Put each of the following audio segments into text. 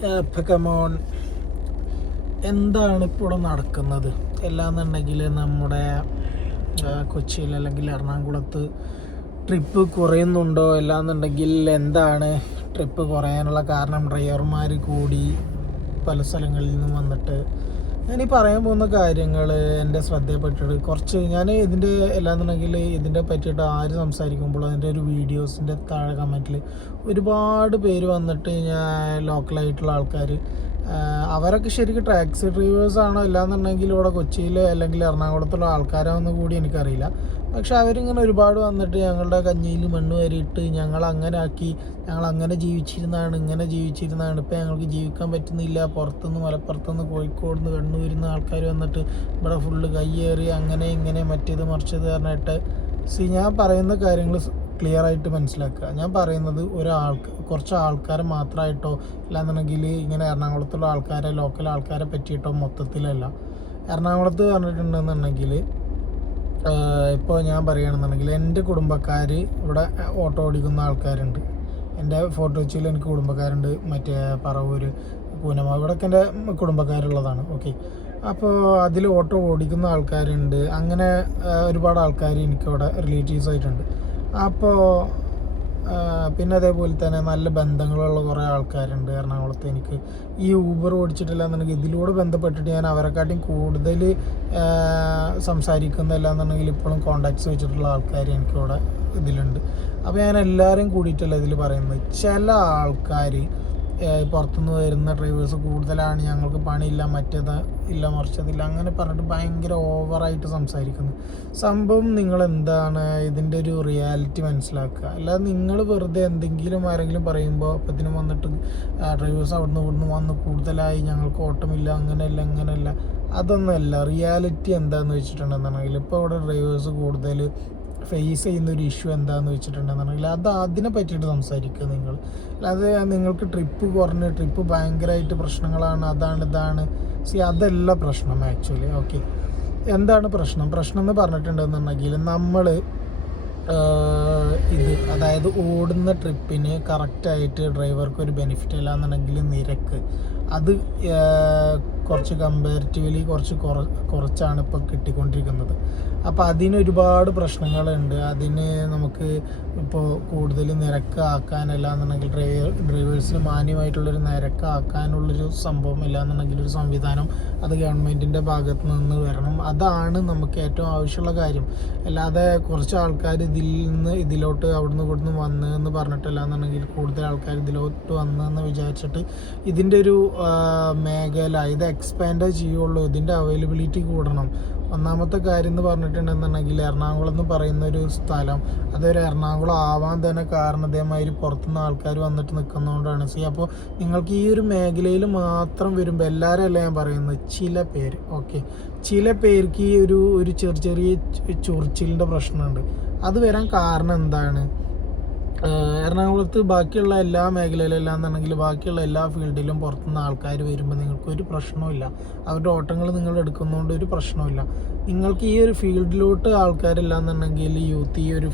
Come on, എന്താണ് ഇപ്പോൾ ഇവിടെ നടക്കുന്നത്? എല്ലാന്നുണ്ടെങ്കിൽ നമ്മുടെ കൊച്ചിയിൽ അല്ലെങ്കിൽ എറണാകുളത്ത് ട്രിപ്പ് കുറയുന്നുണ്ടോ? എല്ലാന്നുണ്ടെങ്കിൽ എന്താണ് ട്രിപ്പ് കുറയാനുള്ള കാരണം? ഡ്രൈവർമാർ കൂടി പല സ്ഥലങ്ങളിൽ നിന്നും വന്നിട്ട് ഞാനീ പറയാൻ പോകുന്ന കാര്യങ്ങൾ എൻ്റെ ശ്രദ്ധയിൽപ്പെട്ടിട്ട് കുറച്ച് ഞാൻ ഇതിൻ്റെ എല്ലാന്നുണ്ടെങ്കിൽ ഇതിൻ്റെ പറ്റിയിട്ട് ആര് സംസാരിക്കുമ്പോൾ അതിൻ്റെ ഒരു വീഡിയോസിൻ്റെ താഴെ കമൻറ്റിൽ ഒരുപാട് പേര് വന്നിട്ട് ഞാൻ ലോക്കലായിട്ടുള്ള ആൾക്കാർ അവരൊക്കെ ശരിക്കും ടാക്സി ഡ്രൈവേഴ്സാണോ ഇല്ലാന്നുണ്ടെങ്കിൽ ഇവിടെ കൊച്ചിയിൽ അല്ലെങ്കിൽ എറണാകുളത്തുള്ള ആൾക്കാരാണെന്ന് കൂടി എനിക്കറിയില്ല. പക്ഷെ അവരിങ്ങനെ ഒരുപാട് വന്നിട്ട് ഞങ്ങളുടെ കഞ്ഞിയിൽ മണ്ണ് വരിയിട്ട് ഞങ്ങൾ അങ്ങനെ ആക്കി, ഞങ്ങൾ അങ്ങനെ ജീവിച്ചിരുന്നതാണ്, ഇങ്ങനെ ജീവിച്ചിരുന്നതാണ്, ഇപ്പം ഞങ്ങൾക്ക് ജീവിക്കാൻ പറ്റുന്നില്ല, പുറത്തുനിന്ന് മലപ്പുറത്തുനിന്ന് കോഴിക്കോട് നിന്ന് കണ്ണൂരിൽ നിന്ന് ആൾക്കാർ വന്നിട്ട് ഇവിടെ ഫുള്ള് കയ്യേറി അങ്ങനെ ഇങ്ങനെ മറ്റേത് മറിച്ചത് പറഞ്ഞിട്ട് ഞാൻ പറയുന്ന കാര്യങ്ങൾ ക്ലിയർ ആയിട്ട് മനസ്സിലാക്കുക. ഞാൻ പറയുന്നത് കുറച്ച് ആൾക്കാരെ മാത്രമായിട്ടോ അല്ലാന്നുണ്ടെങ്കിൽ ഇങ്ങനെ എറണാകുളത്തുള്ള ആൾക്കാരെ ലോക്കൽ ആൾക്കാരെ പറ്റിയിട്ടോ മൊത്തത്തിലല്ല. എറണാകുളത്ത് പറഞ്ഞിട്ടുണ്ടെന്നുണ്ടെങ്കിൽ ഇപ്പോൾ ഞാൻ പറയുകയാണെന്നുണ്ടെങ്കിൽ എൻ്റെ കുടുംബക്കാർ ഇവിടെ ഓട്ടോ ഓടിക്കുന്ന ആൾക്കാരുണ്ട്. എൻ്റെ ഫോർട്ട് കൊച്ചിയിൽ എനിക്ക് കുടുംബക്കാരുണ്ട്, മറ്റേ പറവൂർ, പൂനമ, ഇവിടെയൊക്കെ എൻ്റെ കുടുംബക്കാരുള്ളതാണ്. ഓക്കെ, അപ്പോൾ അതിൽ ഓട്ടോ ഓടിക്കുന്ന ആൾക്കാരുണ്ട്. അങ്ങനെ ഒരുപാട് ആൾക്കാർ എനിക്കവിടെ റിലേറ്റീവ്സ് ആയിട്ടുണ്ട്. അപ്പോൾ പിന്നെ അതേപോലെ തന്നെ നല്ല ബന്ധങ്ങളുള്ള കുറേ ആൾക്കാരുണ്ട് എറണാകുളത്ത്. എനിക്ക് ഈ ഊബർ ഓടിച്ചിട്ടില്ല എന്നുണ്ടെങ്കിൽ ഇതിലൂടെ ബന്ധപ്പെട്ടിട്ട് ഞാൻ അവരെക്കാട്ടിയും കൂടുതൽ സംസാരിക്കുന്നില്ല എന്നുണ്ടെങ്കിൽ ഇപ്പോഴും കോണ്ടാക്ട്സ് വെച്ചിട്ടുള്ള ആൾക്കാർ എനിക്കിവിടെ ഇതിലുണ്ട്. അപ്പോൾ ഞാൻ എല്ലാവരെയും കൂടിയിട്ടല്ല ഇതിൽ പറയുന്നത്. ചില ആൾക്കാർ പുറത്തുനിന്ന് വരുന്ന ഡ്രൈവേഴ്സ് കൂടുതലാണ്, ഞങ്ങൾക്ക് പണിയില്ല, മറ്റേത് ഇല്ല, മറിച്ചതില്ല, അങ്ങനെ പറഞ്ഞിട്ട് ഭയങ്കര ഓവറായിട്ട് സംസാരിക്കുന്നു. സംഭവം നിങ്ങൾ എന്താണ് ഇതിൻ്റെ ഒരു റിയാലിറ്റി മനസ്സിലാക്കുക. അല്ലാതെ നിങ്ങൾ വെറുതെ എന്തെങ്കിലും ആരെങ്കിലും പറയുമ്പോൾ അപ്പത്തിനും വന്നിട്ട് ഡ്രൈവേഴ്സ് അവിടുന്ന് ഇവിടുന്ന് വന്ന് കൂടുതലായി, ഞങ്ങൾക്ക് ഓട്ടമില്ല, അങ്ങനെയല്ല ഇങ്ങനെയല്ല, അതൊന്നുമല്ല. റിയാലിറ്റി എന്താണെന്ന് വെച്ചിട്ടുണ്ടെന്നുണ്ടെങ്കിൽ ഇപ്പോൾ ഇവിടെ ഡ്രൈവേഴ്സ് കൂടുതൽ ഫേസ് ചെയ്യുന്ന ഒരു ഇഷ്യൂ എന്താണെന്ന് വെച്ചിട്ടുണ്ടെന്നുണ്ടെങ്കിൽ അതിനെ പറ്റിയിട്ട് സംസാരിക്കുക നിങ്ങൾ. അല്ലാതെ നിങ്ങൾക്ക് ട്രിപ്പ് കുറഞ്ഞ് ട്രിപ്പ് ഭയങ്കരമായിട്ട് പ്രശ്നങ്ങളാണ്, അതാണ് ഇതാണ്, അതല്ല പ്രശ്നം ആക്ച്വലി. ഓക്കെ, എന്താണ് പ്രശ്നം എന്ന് പറഞ്ഞിട്ടുണ്ടെന്നുണ്ടെങ്കിൽ നമ്മൾ അതായത് ഓടുന്ന ട്രിപ്പിന് കറക്റ്റായിട്ട് ഡ്രൈവർക്ക് ഒരു ബെനിഫിറ്റ് ഇല്ല എന്നുണ്ടെങ്കിൽ നിരക്ക് അത് കുറച്ച് കമ്പാരിറ്റീവ്ലി കുറച്ചാണ് ഇപ്പോൾ കിട്ടിക്കൊണ്ടിരിക്കുന്നത്. അപ്പോൾ അതിന് ഒരുപാട് പ്രശ്നങ്ങളുണ്ട്. അതിന് നമുക്ക് ഇപ്പോൾ കൂടുതൽ നിരക്ക് ആക്കാനല്ല എന്നുണ്ടെങ്കിൽ ഡ്രൈവേഴ്സിന് മാന്യമായിട്ടുള്ളൊരു നിരക്ക് ആക്കാനുള്ളൊരു സംഭവം ഇല്ല എന്നുണ്ടെങ്കിൽ ഒരു സംവിധാനം അത് ഗവൺമെൻറ്റിൻ്റെ ഭാഗത്ത് നിന്ന് വരണം. അതാണ് നമുക്ക് ഏറ്റവും ആവശ്യമുള്ള കാര്യം. അല്ലാതെ കുറച്ച് ആൾക്കാർ ഇതിൽ നിന്ന് ഇതിലോട്ട് അവിടുന്ന് ഇവിടുന്ന് വന്ന് എന്ന് പറഞ്ഞിട്ടില്ല എന്നുണ്ടെങ്കിൽ കൂടുതൽ ആൾക്കാർ ഇതിലോട്ട് വന്നെന്ന് വിചാരിച്ചിട്ട് ഇതിൻ്റെ ഒരു മേഖല ഇത് എക്സ്പാൻഡ് ചെയ്യുള്ളൂ. ഇതിൻ്റെ അവൈലബിലിറ്റി കൂടണം. ഒന്നാമത്തെ കാര്യം എന്ന് പറഞ്ഞിട്ടുണ്ടെന്നുണ്ടെങ്കിൽ എറണാകുളം എന്ന് പറയുന്ന ഒരു സ്ഥലം അതൊരു എറണാകുളം ആവാൻ തന്നെ കാരണം ഇതേമാതിരി പുറത്തുനിന്ന് ആൾക്കാർ വന്നിട്ട് നിൽക്കുന്നതുകൊണ്ടാണ്. അപ്പോൾ നിങ്ങൾക്ക് ഈ ഒരു മേഖലയിൽ മാത്രം വരുമ്പോൾ എല്ലാവരും അല്ല ഞാൻ പറയുന്നത്, ചില പേര് ചില പേർക്ക് ഈ ഒരു ചെറിയ ചൊറിച്ചിലിൻ്റെ പ്രശ്നമുണ്ട്. അത് വരാൻ കാരണം എന്താണ്? എറണാകുളത്ത് ബാക്കിയുള്ള എല്ലാ മേഖലയിലെല്ലാം എന്നുണ്ടെങ്കിൽ ബാക്കിയുള്ള എല്ലാ ഫീൽഡിലും പുറത്തുനിന്ന് ആൾക്കാർ വരുമ്പോൾ നിങ്ങൾക്ക് ഒരു പ്രശ്നവുമില്ല. അവരുടെ ഓട്ടങ്ങൾ നിങ്ങൾ എടുക്കുന്നതുകൊണ്ട് ഒരു പ്രശ്നവുമില്ല. നിങ്ങൾക്ക് ഈ ഒരു ഫീൽഡിലോട്ട് ആൾക്കാരില്ല എന്നുണ്ടെങ്കിൽ യൂത്ത് ഈ ഒരു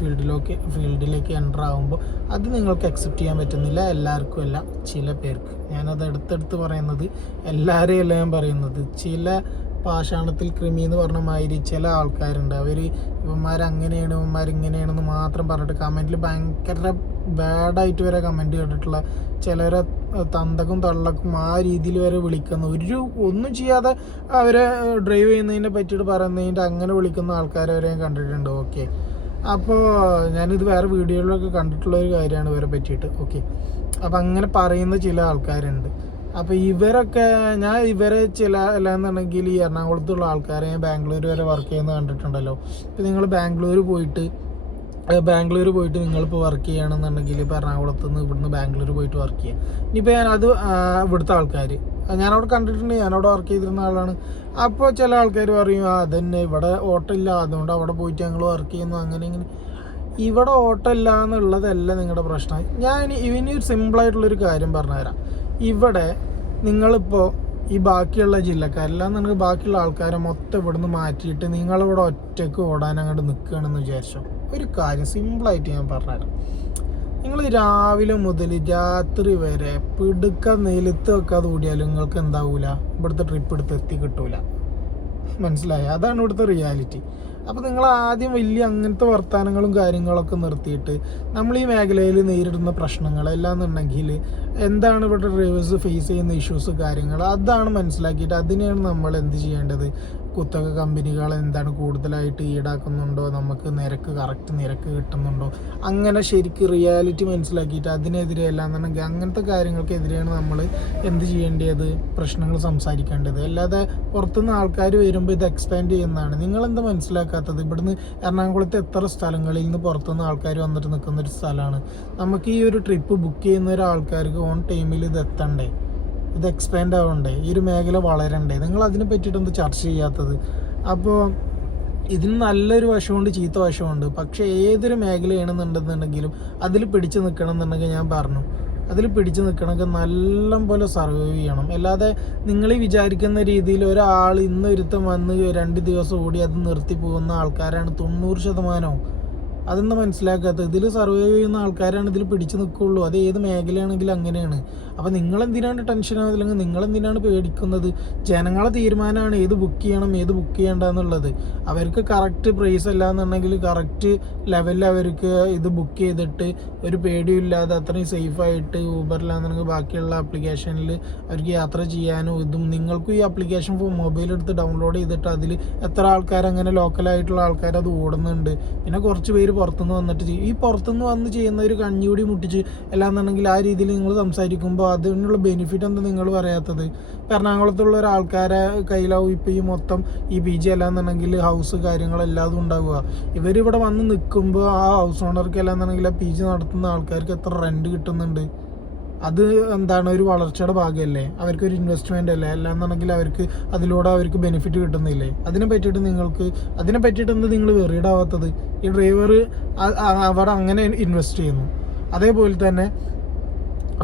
ഫീൽഡിലേക്ക് എൻ്റർ ആകുമ്പോൾ അത് നിങ്ങൾക്ക് അക്സെപ്റ്റ് ചെയ്യാൻ പറ്റുന്നില്ല. എല്ലാവർക്കും അല്ല, ചില പേർക്ക്. ഞാനത് എടുത്തെടുത്ത് പറയുന്നത് എല്ലാവരെയും അല്ല ഞാൻ പറയുന്നത്. ചില പാഷാണത്തിൽ കൃമി എന്ന് പറഞ്ഞ മാതിരി ചില ആൾക്കാരുണ്ട്. അവർ ഇവന്മാരങ്ങനെയാണ് ഇവന്മാരിങ്ങനെയാണെന്ന് മാത്രം പറഞ്ഞിട്ട് കമൻറ്റിൽ ഭയങ്കര ബാഡായിട്ട് വരെ കമൻറ്റ് കേട്ടിട്ടുള്ള ചിലരെ തന്തക്കും തള്ളക്കും ആ രീതിയിൽ വരെ വിളിക്കുന്ന ഒന്നും ചെയ്യാതെ അവരെ ഡ്രൈവ് ചെയ്യുന്നതിനെ പറ്റിയിട്ട് പറയുന്നതിൻ്റെ അങ്ങനെ വിളിക്കുന്ന ആൾക്കാരെ വരെ ഞാൻ കണ്ടിട്ടുണ്ട്. ഓക്കെ, അപ്പോൾ ഞാനിത് വേറെ വീഡിയോകളിലൊക്കെ കണ്ടിട്ടുള്ള ഒരു കാര്യമാണ് ഇവരെ പറ്റിയിട്ട്. ഓക്കെ, അപ്പോൾ അങ്ങനെ പറയുന്ന ചില ആൾക്കാരുണ്ട്. അപ്പോൾ ഇവരെ ചില അല്ലാന്നുണ്ടെങ്കിൽ ഈ എറണാകുളത്തുള്ള ആൾക്കാരെ ഞാൻ ബാംഗ്ലൂർ വരെ വർക്ക് ചെയ്യുന്നത് കണ്ടിട്ടുണ്ടല്ലോ. ഇപ്പോൾ നിങ്ങൾ ബാംഗ്ലൂർ പോയിട്ട് നിങ്ങളിപ്പോൾ വർക്ക് ചെയ്യുകയാണെന്നുണ്ടെങ്കിൽ ഇപ്പോൾ എറണാകുളത്ത് നിന്ന് ഇവിടുന്ന് ബാംഗ്ലൂർ പോയിട്ട് വർക്ക് ചെയ്യാം. ഇനിയിപ്പോൾ ഞാനത് ഇവിടുത്തെ ആൾക്കാർ ഞാനവിടെ കണ്ടിട്ടുണ്ട്, ഞാനവിടെ വർക്ക് ചെയ്തിരുന്ന ആളാണ്. അപ്പോൾ ചില ആൾക്കാർ പറയും അതന്നെ ഇവിടെ ഓട്ടോ ഇല്ല, അതുകൊണ്ട് അവിടെ പോയിട്ട് ഞങ്ങൾ വർക്ക് ചെയ്യുന്നു, അങ്ങനെ ഇങ്ങനെ. ഇവിടെ ഓട്ടോ ഇല്ല എന്നുള്ളതല്ല നിങ്ങളുടെ പ്രശ്നം. ഇനി ഒരു സിമ്പിളായിട്ടുള്ളൊരു കാര്യം പറഞ്ഞുതരാം. ഇവിടെ നിങ്ങളിപ്പോൾ ഈ ബാക്കിയുള്ള ജില്ലക്കാരെല്ലാന്നുണ്ടെങ്കിൽ ബാക്കിയുള്ള ആൾക്കാരെ മൊത്തം ഇവിടുന്ന് മാറ്റിയിട്ട് നിങ്ങളിവിടെ ഒറ്റയ്ക്ക് ഓടാൻ അങ്ങോട്ട് നിൽക്കുകയാണെന്ന് വിചാരിച്ചോ. ഒരു കാര്യം സിമ്പിളായിട്ട് ഞാൻ പറഞ്ഞുതരാം. നിങ്ങൾ രാവിലെ മുതൽ രാത്രി വരെ പിടുക്ക നിലത്ത് വെക്കാതെ ഓടിയാലും നിങ്ങൾക്ക് എന്താവൂല, ഇവിടുത്തെ ട്രിപ്പ് എടുത്ത് എത്തി കിട്ടൂല. മനസ്സിലായി? അതാണ് ഇവിടുത്തെ റിയാലിറ്റി. അപ്പോൾ നിങ്ങൾ ആദ്യം വലിയ അങ്ങനത്തെ വർത്തമാനങ്ങളും കാര്യങ്ങളൊക്കെ നിർത്തിയിട്ട് നമ്മൾ ഈ മേഖലയിൽ നേരിടുന്ന പ്രശ്നങ്ങൾ എല്ലാന്നുണ്ടെങ്കിൽ എന്താണ് ഇവിടെ ഡ്രൈവേഴ്സ് ഫേസ് ചെയ്യുന്ന ഇഷ്യൂസ് കാര്യങ്ങൾ അതാണ് മനസ്സിലാക്കിയിട്ട് അതിനെയാണ് നമ്മൾ എന്ത് ചെയ്യേണ്ടത്. കുത്തക കമ്പനികൾ എന്താണ് കൂടുതലായിട്ട് ഈടാക്കുന്നുണ്ടോ, നമുക്ക് കറക്റ്റ് നിരക്ക് കിട്ടുന്നുണ്ടോ, അങ്ങനെ ശരിക്കും റിയാലിറ്റി മനസ്സിലാക്കിയിട്ട് അതിനെതിരെ അല്ലാന്നുണ്ടെങ്കിൽ അങ്ങനത്തെ കാര്യങ്ങൾക്കെതിരെയാണ് നമ്മൾ എന്ത് ചെയ്യേണ്ടത്, പ്രശ്നങ്ങൾ സംസാരിക്കേണ്ടത്. അല്ലാതെ പുറത്തുനിന്ന് ആൾക്കാർ വരുമ്പോൾ ഇത് എക്സ്പാൻഡ് ചെയ്യുന്നതാണ്. നിങ്ങളെന്താ മനസ്സിലാക്കാത്തത്? ഇവിടുന്ന് എറണാകുളത്ത് എത്ര സ്ഥലങ്ങളിൽ നിന്ന് പുറത്തുനിന്ന് ആൾക്കാർ വന്നിട്ട് നിൽക്കുന്നൊരു സ്ഥലമാണ്. നമുക്ക് ഈ ഒരു ട്രിപ്പ് ബുക്ക് ചെയ്യുന്ന ഒരാൾക്കാർക്ക് ഓൺ ടൈമിൽ ഇത് എത്തണ്ടേ, ഇത് എക്സ്പാൻഡ് ആവണ്ടേ, ഈ ഒരു മേഖല വളരണ്ടേ? നിങ്ങൾ അതിനെ പറ്റിയിട്ടൊന്നും ചർച്ച ചെയ്യാത്തത്? അപ്പോൾ ഇതിന് നല്ലൊരു വശമുണ്ട്, ചീത്ത വശമുണ്ട്. പക്ഷേ ഏതൊരു മേഖലയാണെന്നുണ്ടെന്നുണ്ടെങ്കിലും അതിൽ പിടിച്ചു നിൽക്കണം എന്നുണ്ടെങ്കിൽ ഞാൻ പറഞ്ഞു, അതിൽ പിടിച്ചു നിൽക്കണമെങ്കിൽ നല്ല പോലെ സർവൈവ് ചെയ്യണം. അല്ലാതെ നിങ്ങൾ ഈ വിചാരിക്കുന്ന രീതിയിൽ ഒരാൾ ഇന്നൊരുത്തം വന്ന് 2 ദിവസം ഓടി അത് നിർത്തി പോകുന്ന ആൾക്കാരാണ് 90%. അതെന്താ മനസ്സിലാക്കാത്തത്? ഇതിൽ സർവൈവ് ചെയ്യുന്ന ആൾക്കാരാണ് ഇതിൽ പിടിച്ചു നിൽക്കുള്ളൂ. അത് ഏത് മേഖലയാണെങ്കിലും അങ്ങനെയാണ്. അപ്പോൾ നിങ്ങളെന്തിനാണ് ടെൻഷൻ ആവുന്നില്ലെങ്കിൽ നിങ്ങളെന്തിനാണ് പേടിക്കുന്നത്? ജനങ്ങളെ തീരുമാനമാണ് ഏത് ബുക്ക് ചെയ്യണം ഏത് ബുക്ക് ചെയ്യേണ്ട എന്നുള്ളത്. അവർക്ക് കറക്റ്റ് പ്രൈസ് അല്ല എന്നുണ്ടെങ്കിൽ കറക്റ്റ് ലെവലിൽ അവർക്ക് ഇത് ബുക്ക് ചെയ്തിട്ട് ഒരു പേടിയും ഇല്ലാതെ അത്രയും സേഫായിട്ട് ഊബറിലാണെന്നുണ്ടെങ്കിൽ ബാക്കിയുള്ള ആപ്ലിക്കേഷനിൽ അവർക്ക് യാത്ര ചെയ്യാനും ഇതും. നിങ്ങൾക്കും ഈ ആപ്ലിക്കേഷൻ മൊബൈൽ എടുത്ത് ഡൗൺലോഡ് ചെയ്തിട്ട് അതിൽ എത്ര ആൾക്കാർ അങ്ങനെ ലോക്കലായിട്ടുള്ള ആൾക്കാർ അത് ഓടുന്നുണ്ട്. പിന്നെ കുറച്ച് പേര് പുറത്തുനിന്ന് വന്നിട്ട് ചെയ്യും. ഈ പുറത്തുനിന്ന് വന്ന് ചെയ്യുന്ന ഒരു കഞ്ഞികൂടി മുട്ടിച്ച് എല്ലാന്നുണ്ടെങ്കിൽ ആ രീതിയിൽ നിങ്ങൾ സംസാരിക്കുമ്പോൾ അതിനുള്ള ബെനിഫിറ്റ് എന്താ നിങ്ങൾ പറയാത്തത്? എറണാകുളത്തുള്ള ഒരാൾക്കാരെ കയ്യിലാവും ഇപ്പോൾ ഈ മൊത്തം ഈ PG അല്ലാന്നുണ്ടെങ്കിൽ ഹൗസ് കാര്യങ്ങളെല്ലാതും ഉണ്ടാവുക. ഇവരിവിടെ വന്ന് നിൽക്കുമ്പോൾ ആ ഹൗസ് ഓണർക്ക് അല്ലാന്നുണ്ടെങ്കിൽ ആ PG നടത്തുന്ന ആൾക്കാർക്ക് എത്ര റെന്റ് കിട്ടുന്നുണ്ട്? അത് എന്താണ്, ഒരു വളർച്ചയുടെ ഭാഗമല്ലേ, അവർക്കൊരു ഇൻവെസ്റ്റ്മെൻ്റ് അല്ലേ, അല്ലാന്നുണ്ടെങ്കിൽ അവർക്ക് അതിലൂടെ അവർക്ക് ബെനിഫിറ്റ് കിട്ടുന്നില്ലേ? അതിനെ പറ്റിയിട്ട് എന്താ നിങ്ങൾ വെറിയിടാവാത്തത്? ഈ ഡ്രൈവർ അവിടെ അങ്ങനെ ഇൻവെസ്റ്റ് ചെയ്യുന്നു. അതേപോലെ തന്നെ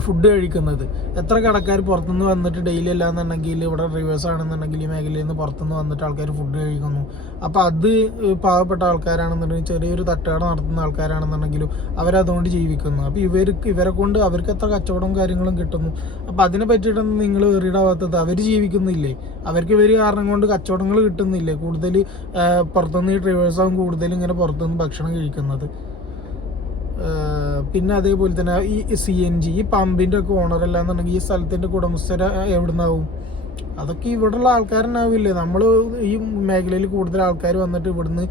ഫുഡ് കഴിക്കുന്നത്, എത്ര കടക്കാർ പുറത്തുനിന്ന് വന്നിട്ട് ഡെയിലി അല്ലാന്നുണ്ടെങ്കിൽ ഇവിടെ ഡ്രൈവേഴ്സ് ആണെന്നുണ്ടെങ്കിൽ ഈ മേഖലയിൽ നിന്ന് പുറത്തുനിന്ന് വന്നിട്ട് ആൾക്കാർ ഫുഡ് കഴിക്കുന്നു. അപ്പോൾ അത് പാവപ്പെട്ട ആൾക്കാരാണെന്നുണ്ടെങ്കിൽ ചെറിയൊരു തട്ടുകട നടത്തുന്ന ആൾക്കാരാണെന്നുണ്ടെങ്കിലും അവരതുകൊണ്ട് ജീവിക്കുന്നു. അപ്പോൾ ഇവരെ കൊണ്ട് അവർക്ക് എത്ര കച്ചവടവും കാര്യങ്ങളും കിട്ടുന്നു. അപ്പോൾ അതിനെ പറ്റിയിട്ടൊന്നും നിങ്ങൾ വെറിയിടാവാത്തത്? അവർ ജീവിക്കുന്നില്ലേ? അവർക്ക് ഇവർ കാരണം കൊണ്ട് കച്ചവടങ്ങൾ കിട്ടുന്നില്ലേ? കൂടുതൽ പുറത്തുനിന്ന് ഈ ഡ്രൈവേഴ്സാവും കൂടുതലും ഇങ്ങനെ പുറത്തുനിന്ന് ഭക്ഷണം കഴിക്കുന്നത്. പിന്നെ അതേപോലെ തന്നെ ഈ CNG ഈ പമ്പിൻ്റെ ഒക്കെ ഓണർ അല്ലാന്നുണ്ടെങ്കിൽ ഈ സ്ഥലത്തിൻ്റെ ഉടമസ്ഥര എവിടെ നിന്നാവും? അതൊക്കെ ഇവിടെയുള്ള ആൾക്കാരനാവില്ലേ? നമ്മൾ ഈ മേഖലയിൽ കൂടുതൽ ആൾക്കാർ വന്നിട്ട് ഇവിടുന്ന്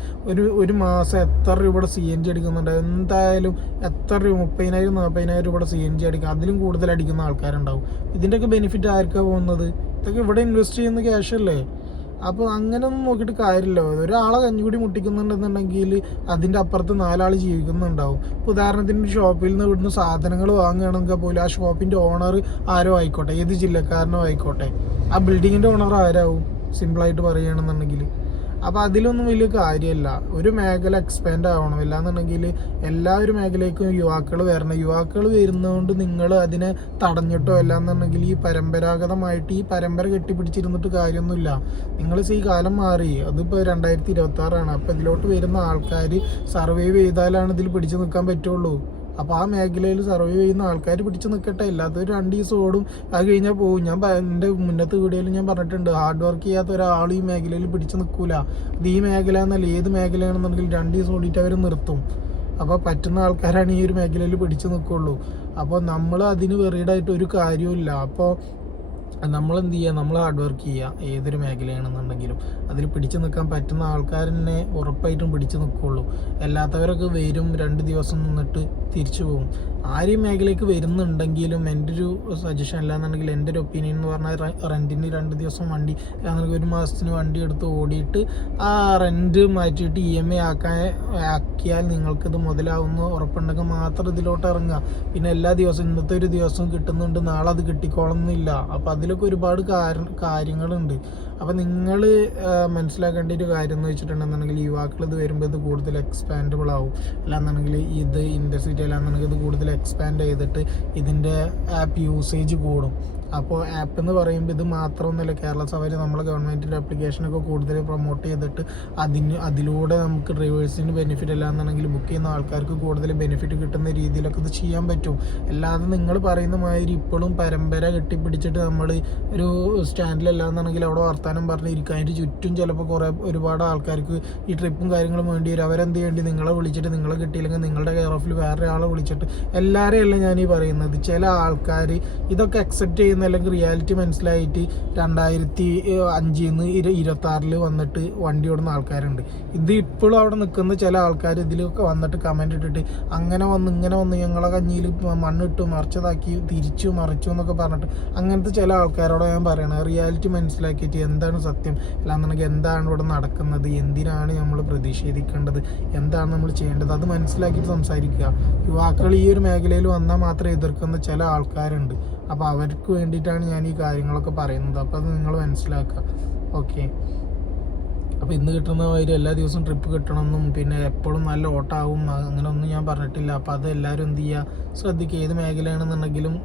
ഒരു മാസം എത്ര രൂപയുടെ CNG അടിക്കുന്നുണ്ട്? എന്തായാലും എത്ര രൂപ, 30,000 40,000 രൂപയുടെ CNG അടിക്കും. അതിലും കൂടുതൽ അടിക്കുന്ന ആൾക്കാരുണ്ടാവും. ഇതിൻ്റെയൊക്കെ ബെനിഫിറ്റ് ആർക്കാണ് പോകുന്നത്? ഇതൊക്കെ ഇവിടെ ഇൻവെസ്റ്റ് ചെയ്യുന്ന ക്യാഷല്ലേ? അപ്പോൾ അങ്ങനെയൊന്നും നോക്കിയിട്ട് കാര്യമില്ല. ഒരാളെ കഞ്ഞുകൂടി മുട്ടിക്കുന്നുണ്ടെന്നുണ്ടെങ്കിൽ അതിൻ്റെ അപ്പുറത്ത് 4 ആൾ ജീവിക്കുന്നുണ്ടാവും. ഇപ്പോൾ ഉദാഹരണത്തിന് ഷോപ്പിൽ നിന്ന് ഇവിടുന്ന് സാധനങ്ങൾ വാങ്ങുകയാണെങ്കിൽ പോലും ആ ഷോപ്പിൻ്റെ ഓണർ ആരോ ആയിക്കോട്ടെ, ഏത് ജില്ലക്കാരനോ ആയിക്കോട്ടെ, ആ ബിൽഡിങ്ങിൻ്റെ ഓണർ ആരാവും സിമ്പിളായിട്ട് പറയുകയാണെന്നുണ്ടെങ്കിൽ? അപ്പോൾ അതിലൊന്നും വലിയ കാര്യമല്ല. ഒരു മേഖല എക്സ്പാൻഡ് ആവണം. ഇല്ലാന്നുണ്ടെങ്കിൽ ഒരു മേഖലയ്ക്കും യുവാക്കൾ വരണം. യുവാക്കൾ വരുന്നതുകൊണ്ട് നിങ്ങൾ അതിനെ തടഞ്ഞിട്ടോ അല്ലാന്നുണ്ടെങ്കിൽ ഈ പരമ്പരാഗതമായിട്ട് ഈ പരമ്പര കെട്ടിപ്പിടിച്ചിരുന്നിട്ട് കാര്യമൊന്നുമില്ല. നിങ്ങൾ ഈ കാലം മാറി, അതിപ്പോൾ 2026 അപ്പോൾ ഇതിലോട്ട് വരുന്ന ആൾക്കാർ സർവൈവ് ചെയ്താലാണ് ഇതിൽ പിടിച്ചു നിൽക്കാൻ പറ്റുള്ളൂ. അപ്പോൾ ആ മേഖലയിൽ സർവൈവ് ചെയ്യുന്ന ആൾക്കാർ പിടിച്ച് നിൽക്കട്ടെ. ഇല്ലാത്തൊരു 2 ദിവസം ഓടും, അത് കഴിഞ്ഞാൽ പോകും. ഞാൻ എൻ്റെ മുന്നത്തെ വീഡിയോയിൽ ഞാൻ പറഞ്ഞിട്ടുണ്ട്, ഹാർഡ് വർക്ക് ചെയ്യാത്ത ഒരാൾ ഈ മേഖലയിൽ പിടിച്ച് നിൽക്കില്ല. അത് ഈ മേഖല എന്നല്ല, ഏത് മേഖലയാണെന്നുണ്ടെങ്കിൽ 2 ദിവസം ഓടിയിട്ട് അവർ നിർത്തും. അപ്പോൾ പറ്റുന്ന ആൾക്കാരാണ് ഈ ഒരു മേഖലയിൽ പിടിച്ച് നിൽക്കുള്ളൂ. അപ്പോൾ നമ്മൾ അതിന് വെറിയിടായിട്ട് ഒരു കാര്യമില്ല. അപ്പോൾ നമ്മളെന്ത് ചെയ്യുക? നമ്മൾ ഹാർഡ് വർക്ക് ചെയ്യുക. ഏതൊരു മേഖലയാണെന്നുണ്ടെങ്കിലും അതിൽ പിടിച്ചു നിൽക്കാൻ പറ്റുന്ന ആൾക്കാരെന്നെ ഉറപ്പായിട്ടും പിടിച്ചു നിൽക്കുള്ളൂ. അല്ലാത്തവരൊക്കെ വരും, 2 ദിവസം നിന്നിട്ട് തിരിച്ചു പോകും. ആരും മേഖലയ്ക്ക് വരുന്നുണ്ടെങ്കിലും എൻ്റെ ഒരു സജഷൻ അല്ലാന്നുണ്ടെങ്കിൽ എൻ്റെ ഒരു ഒപ്പീനിയൻ എന്ന് പറഞ്ഞാൽ റെൻറ്റിന് 2 ദിവസം വണ്ടി അല്ലെങ്കിൽ 1 മാസത്തിന് വണ്ടി എടുത്ത് ഓടിയിട്ട് ആ റെൻറ്റ് മാറ്റിയിട്ട് EMI ആക്കിയാൽ നിങ്ങൾക്കിത് മുതലാവുന്ന ഉറപ്പുണ്ടെങ്കിൽ മാത്രം ഇതിലോട്ട് ഇറങ്ങുക. പിന്നെ എല്ലാ ദിവസവും ഇന്നത്തെ ഒരു ദിവസം കിട്ടുന്നുണ്ട്, നാളെ അത് കിട്ടിക്കോളണമെന്നില്ല. അപ്പോൾ അതിലൊക്കെ ഒരുപാട് കാര്യങ്ങളുണ്ട്. അപ്പോൾ നിങ്ങൾ മനസ്സിലാക്കേണ്ട ഒരു കാര്യം എന്ന് വെച്ചിട്ടുണ്ടെന്നുണ്ടെങ്കിൽ യുവാക്കൾ ഇത് വരുമ്പോൾ ഇത് കൂടുതൽ എക്സ്പാൻഡബിൾ ആവും. അല്ലാന്നുണ്ടെങ്കിൽ ഇത് ഇൻഡസ്ട്രി അല്ലാന്നുണ്ടെങ്കിൽ ഇത് കൂടുതൽ എക്സ്പാൻഡ് ചെയ്തിട്ട് ഇതിൻ്റെ ആപ്പ് യൂസേജ് കൂടും. അപ്പോൾ ആപ്പ് എന്ന് പറയുമ്പോൾ ഇത് മാത്രമൊന്നുമല്ല, കേരള സവാരി നമ്മളെ ഗവൺമെൻറ്റിൻ്റെ ആപ്ലിക്കേഷനൊക്കെ കൂടുതൽ പ്രൊമോട്ട് ചെയ്തിട്ട് അതിലൂടെ നമുക്ക് ഡ്രൈവേഴ്സിന് ബെനിഫിറ്റ് അല്ലാന്നുണ്ടെങ്കിൽ ബുക്ക് ചെയ്യുന്ന ആൾക്കാർക്ക് കൂടുതൽ ബെനിഫിറ്റ് കിട്ടുന്ന രീതിയിലൊക്കെ ഇത് ചെയ്യാൻ പറ്റും. അല്ലാതെ നിങ്ങൾ പറയുന്ന മാതിരി ഇപ്പോഴും പരമ്പര കെട്ടിപ്പിടിച്ചിട്ട് നമ്മൾ ഒരു സ്റ്റാൻഡിലല്ലാന്നുണ്ടെങ്കിൽ അവിടെ വർത്താനം പറഞ്ഞിരിക്കുക, അതിൻ്റെ ചുറ്റും ചിലപ്പോൾ ഒരുപാട് ആൾക്കാർക്ക് ഈ ട്രിപ്പും കാര്യങ്ങളും വേണ്ടി വരും. അവരെന്ത് ചെയ്യേണ്ടി, നിങ്ങളെ വിളിച്ചിട്ട് നിങ്ങളെ കിട്ടിയില്ലെങ്കിൽ നിങ്ങളുടെ കെയർ ഓഫിൽ വേറെ ആളെ വിളിച്ചിട്ട്, എല്ലാവരെയും അല്ല ഞാൻ ഈ പറയുന്നത്. ചില ആൾക്കാർ ഇതൊക്കെ അക്സെപ്റ്റ് ചെയ്യുന്ന അല്ലെങ്കിൽ റിയാലിറ്റി മനസ്സിലായിട്ട് 2005 26 വന്നിട്ട് വണ്ടി ഓടുന്ന ആൾക്കാരുണ്ട്. ഇത് ഇപ്പോഴും അവിടെ നിൽക്കുന്ന ചില ആൾക്കാർ ഇതിലൊക്കെ വന്നിട്ട് കമൻറ്റ് ഇട്ടിട്ട് അങ്ങനെ വന്ന് ഇങ്ങനെ വന്ന് ഞങ്ങളെ കഞ്ഞിയിൽ മണ്ണിട്ട് മറിച്ചതാക്കി തിരിച്ചു മറിച്ചു എന്നൊക്കെ പറഞ്ഞിട്ട്, അങ്ങനത്തെ ചില ആൾക്കാരോട് ഞാൻ പറയണത് റിയാലിറ്റി മനസ്സിലാക്കിയിട്ട് എന്താണ് സത്യം, അല്ലാന്നുണ്ടെങ്കിൽ എന്താണ് ഇവിടെ നടക്കുന്നത്, എന്തിനാണ് നമ്മൾ പ്രതിഷേധിക്കേണ്ടത്, എന്താണ് നമ്മൾ ചെയ്യേണ്ടത്, അത് മനസ്സിലാക്കിയിട്ട് സംസാരിക്കുക. യുവാക്കൾ ഈ ഒരു മേഖലയിൽ വന്നാൽ മാത്രം എതിർക്കുന്ന ചില ആൾക്കാരുണ്ട്. അപ്പോൾ അവർക്ക് വേണ്ടിയിട്ടാണ് ഞാൻ ഈ കാര്യങ്ങളൊക്കെ പറയുന്നത്. അപ്പോൾ അത് നിങ്ങൾ മനസ്സിലാക്കുക. ഓക്കെ, അപ്പോൾ ഇന്ന് കിട്ടുന്ന മാതിരി എല്ലാ ദിവസവും ട്രിപ്പ് കിട്ടണമെന്നും പിന്നെ എപ്പോഴും നല്ല ഓട്ടാവും അങ്ങനെയൊന്നും ഞാൻ പറഞ്ഞിട്ടില്ല. അപ്പോൾ അത് എല്ലാവരും എന്ത് ചെയ്യുക, ശ്രദ്ധിക്കുക. ഏത് മേഖലയാണെന്നുണ്ടെങ്കിലും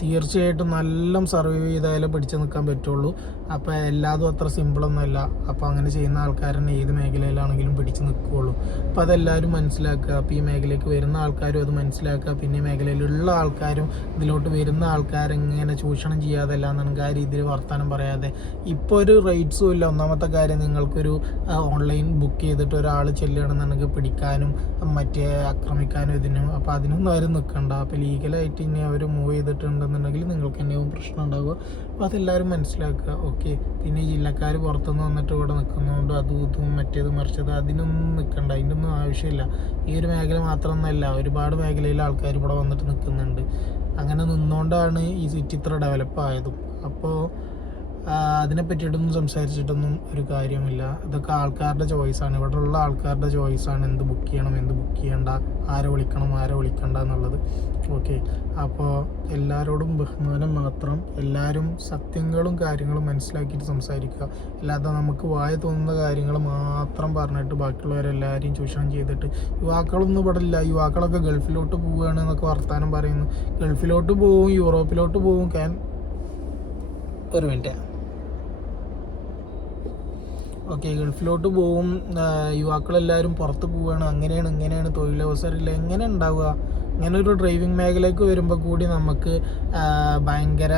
തീർച്ചയായിട്ടും നല്ല സർവൈവ് ചെയ്താലേ പിടിച്ചു നിൽക്കാൻ പറ്റുള്ളൂ. അപ്പോൾ എല്ലാതും അത്ര സിമ്പിളൊന്നുമല്ല. അപ്പോൾ അങ്ങനെ ചെയ്യുന്ന ആൾക്കാരനെ ഏത് മേഖലയിലാണെങ്കിലും പിടിച്ചു നിൽക്കുകയുള്ളൂ. അപ്പോൾ അതെല്ലാവരും മനസ്സിലാക്കുക. അപ്പോൾ ഈ മേഖലയ്ക്ക് വരുന്ന ആൾക്കാരും അത് മനസ്സിലാക്കുക. പിന്നെ ഈ മേഖലയിലുള്ള ആൾക്കാരും ഇതിലോട്ട് വരുന്ന ആൾക്കാരെങ്ങനെ ചൂഷണം ചെയ്യാതെ അല്ലാന്നുണ്ടെങ്കിൽ ആ രീതിയിൽ വർത്തമാനം പറയാതെ. ഇപ്പോൾ ഒരു റേറ്റ്സും ഇല്ല. ഒന്നാമത്തെ കാര്യം, നിങ്ങൾക്കൊരു ഓൺലൈൻ ബുക്ക് ചെയ്തിട്ട് ഒരാൾ ചെല്ലുകയാണെന്നുണ്ടെങ്കിൽ പിടിക്കാനും മറ്റേ ആക്രമിക്കാനും ഇതിനും, അപ്പോൾ അതിനൊന്നും ആരും നിൽക്കണ്ട. അപ്പോൾ ലീഗലായിട്ട് ഇനി അവർ മൂവ് ചെയ്തിട്ടുണ്ടെന്നുണ്ടെങ്കിൽ നിങ്ങൾക്ക് തന്നെയും പ്രശ്നം ഉണ്ടാവുക. അപ്പോൾ അതെല്ലാവരും മനസ്സിലാക്കുക. ഓക്കെ, പിന്നെ ഈ ജില്ലക്കാർ പുറത്തുനിന്ന് വന്നിട്ട് ഇവിടെ നിൽക്കുന്നതുകൊണ്ട് അതും ഇതും മറ്റേത് മറിച്ചത് അതിനൊന്നും നിൽക്കണ്ട. അതിൻ്റെ ഒന്നും ആവശ്യമില്ല. ഈ ഒരു മേഖല മാത്രമൊന്നുമല്ല, ഒരുപാട് മേഖലയിൽ ആൾക്കാർ ഇവിടെ വന്നിട്ട് നിൽക്കുന്നുണ്ട്. അങ്ങനെ നിന്നുകൊണ്ടാണ് ഈ സിറ്റി ഇത്ര ഡെവലപ്പ് ആയതും. അപ്പോൾ അതിനെ പറ്റിയിട്ടൊന്നും സംസാരിച്ചിട്ടൊന്നും ഒരു കാര്യമില്ല. ഇതൊക്കെ ആൾക്കാരുടെ ചോയ്സാണ്, ഇവിടെ ഉള്ള ആൾക്കാരുടെ ചോയ്സാണ് എന്ത് ബുക്ക് ചെയ്യണം എന്ത് ബുക്ക് ചെയ്യണ്ട, ആരെ വിളിക്കണം ആരെ വിളിക്കണ്ട എന്നുള്ളത്. ഓക്കെ, അപ്പോൾ എല്ലാവരോടും ബഹുമാനം മാത്രം. എല്ലാവരും സത്യങ്ങളും കാര്യങ്ങളും മനസ്സിലാക്കിയിട്ട് സംസാരിക്കുക. അല്ലാതെ നമുക്ക് വായ തോന്നുന്ന കാര്യങ്ങൾ മാത്രം പറഞ്ഞിട്ട് ബാക്കിയുള്ളവരെല്ലാവരെയും ചൂഷണം ചെയ്തിട്ട്. യുവാക്കളൊന്നും ഇവിടെ ഇല്ല. യുവാക്കളൊക്കെ ഗൾഫിലോട്ട് പോവുകയാണ് എന്നൊക്കെ വർത്താനം പറയുന്നു. ഗൾഫിലോട്ട് പോവും, യൂറോപ്പിലോട്ട് പോവും. ഒരു മിനിറ്റ്. ഓക്കെ, ഗൾഫിലോട്ട് പോവും, യുവാക്കളെല്ലാവരും പുറത്ത് പോവുകയാണ്. അങ്ങനെയാണ് ഇങ്ങനെയാണ്, തൊഴിലവസരമില്ല. എങ്ങനെ ഉണ്ടാവുക? ഇങ്ങനെ ഒരു ഡ്രൈവിംഗ് മേഖലയ്ക്ക് വരുമ്പോൾ കൂടി നമുക്ക് ഭയങ്കര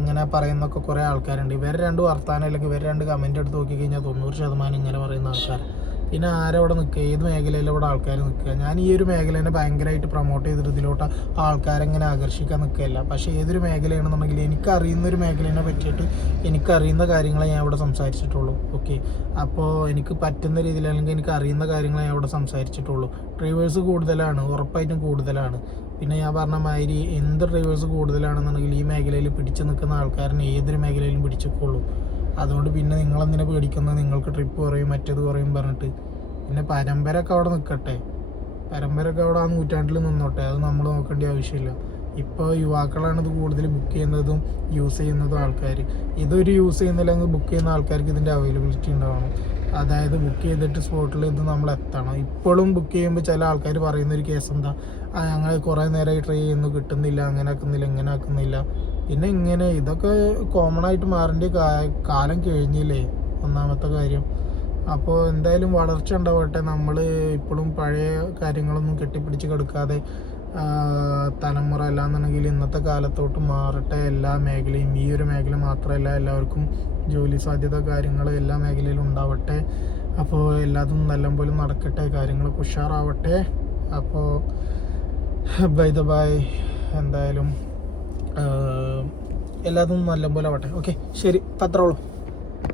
ഇങ്ങനെ പറയുന്നൊക്കെ കുറേ ആൾക്കാരുണ്ട്. ഇവർ രണ്ട് വർത്താനം അല്ലെങ്കിൽ ഇവർ രണ്ട് കമൻറ്റ് എടുത്ത് നോക്കിക്കഴിഞ്ഞാൽ 90% ഇങ്ങനെ പറയുന്ന ആൾക്കാർ. പിന്നെ ആരവിടെ നിൽക്കുക, ഏത് മേഖലയിലും ഇവിടെ ആൾക്കാർ നിൽക്കുക. ഞാൻ ഈ ഒരു മേഖലേനെ ഭയങ്കരമായിട്ട് പ്രൊമോട്ട് ചെയ്തിട്ട് ഇതിലോട്ട് ആൾക്കാരെങ്ങനെ ആകർഷിക്കാൻ നിൽക്കുകയല്ല. പക്ഷേ ഏതൊരു മേഖലയാണെന്നുണ്ടെങ്കിൽ എനിക്കറിയുന്നൊരു മേഖലേനെ പറ്റിയിട്ട് എനിക്കറിയുന്ന കാര്യങ്ങളെ ഞാൻ ഇവിടെ സംസാരിച്ചിട്ടുള്ളൂ. ഓക്കെ, അപ്പോൾ എനിക്ക് പറ്റുന്ന രീതിയിൽ അല്ലെങ്കിൽ എനിക്ക് അറിയുന്ന കാര്യങ്ങളെ ഞാൻ ഇവിടെ സംസാരിച്ചിട്ടുള്ളൂ. ഡ്രൈവേഴ്സ് കൂടുതലാണ്, ഉറപ്പായിട്ടും കൂടുതലാണ്. പിന്നെ ഞാൻ പറഞ്ഞ മാതിരി എന്ത് ഡ്രൈവേഴ്സ് കൂടുതലാണെന്നുണ്ടെങ്കിൽ ഈ മേഖലയിൽ പിടിച്ചു നിൽക്കുന്ന ആൾക്കാരനെ ഏതൊരു മേഖലയിലും പിടിച്ചിട്ടുള്ളൂ. അതുകൊണ്ട് പിന്നെ നിങ്ങളെന്തിനെ പേടിക്കുന്നത്, നിങ്ങൾക്ക് ട്രിപ്പ് കുറയും മറ്റേത് കുറയും പറഞ്ഞിട്ട്. പിന്നെ പരമ്പരയൊക്കെ അവിടെ നിൽക്കട്ടെ, പരമ്പരയൊക്കെ അവിടെ ആ നൂറ്റാണ്ടിൽ നിന്നോട്ടെ, അത് നമ്മൾ നോക്കേണ്ട ആവശ്യമില്ല. ഇപ്പോൾ യുവാക്കളാണ് ഇത് കൂടുതൽ ബുക്ക് ചെയ്യുന്നതും യൂസ് ചെയ്യുന്നതും ആൾക്കാർ. ഇതൊരു യൂസ് ചെയ്യുന്നില്ലെങ്കിൽ ബുക്ക് ചെയ്യുന്ന ആൾക്കാർക്ക് ഇതിൻ്റെ അവൈലബിലിറ്റി ഉണ്ടാവണം. അതായത് ബുക്ക് ചെയ്തിട്ട് സ്പോട്ടിൽ ഇത് നമ്മൾ എത്തണം. ഇപ്പോഴും ബുക്ക് ചെയ്യുമ്പോൾ ചില ആൾക്കാർ പറയുന്നൊരു കേസ് എന്താ, ഞങ്ങൾ കുറേ നേരമായി ട്രൈ ചെയ്യുന്നു, കിട്ടുന്നില്ല, അങ്ങനെ ആക്കുന്നില്ല ഇങ്ങനെ ആക്കുന്നില്ല. പിന്നെ ഇങ്ങനെ ഇതൊക്കെ കോമൺ ആയിട്ട് മാറേണ്ട കാലം കഴിഞ്ഞില്ലേ, ഒന്നാമത്തെ കാര്യം. അപ്പോൾ എന്തായാലും വളർച്ച ഉണ്ടാവട്ടെ. നമ്മൾ ഇപ്പോഴും പഴയ കാര്യങ്ങളൊന്നും കെട്ടിപ്പിടിച്ച് കിടക്കാതെ തലമുറ അല്ലാന്നുണ്ടെങ്കിൽ ഇന്നത്തെ കാലത്തോട്ട് മാറട്ടെ എല്ലാ മേഖലയും. ഈ ഒരു മേഖല മാത്രമല്ല, എല്ലാവർക്കും ജോലി സാധ്യത കാര്യങ്ങൾ എല്ലാ മേഖലയിലും ഉണ്ടാവട്ടെ. അപ്പോൾ എല്ലാതും നല്ലപോലെ നടക്കട്ടെ, കാര്യങ്ങളൊക്കെ ഉഷാറാവട്ടെ. അപ്പോൾ ബൈ ദ ബൈ, എന്തായാലും എല്ലാതും നല്ലപോലെ ആവട്ടെ. ഓക്കെ, ശരി, അത്രേ ഉള്ളൂ.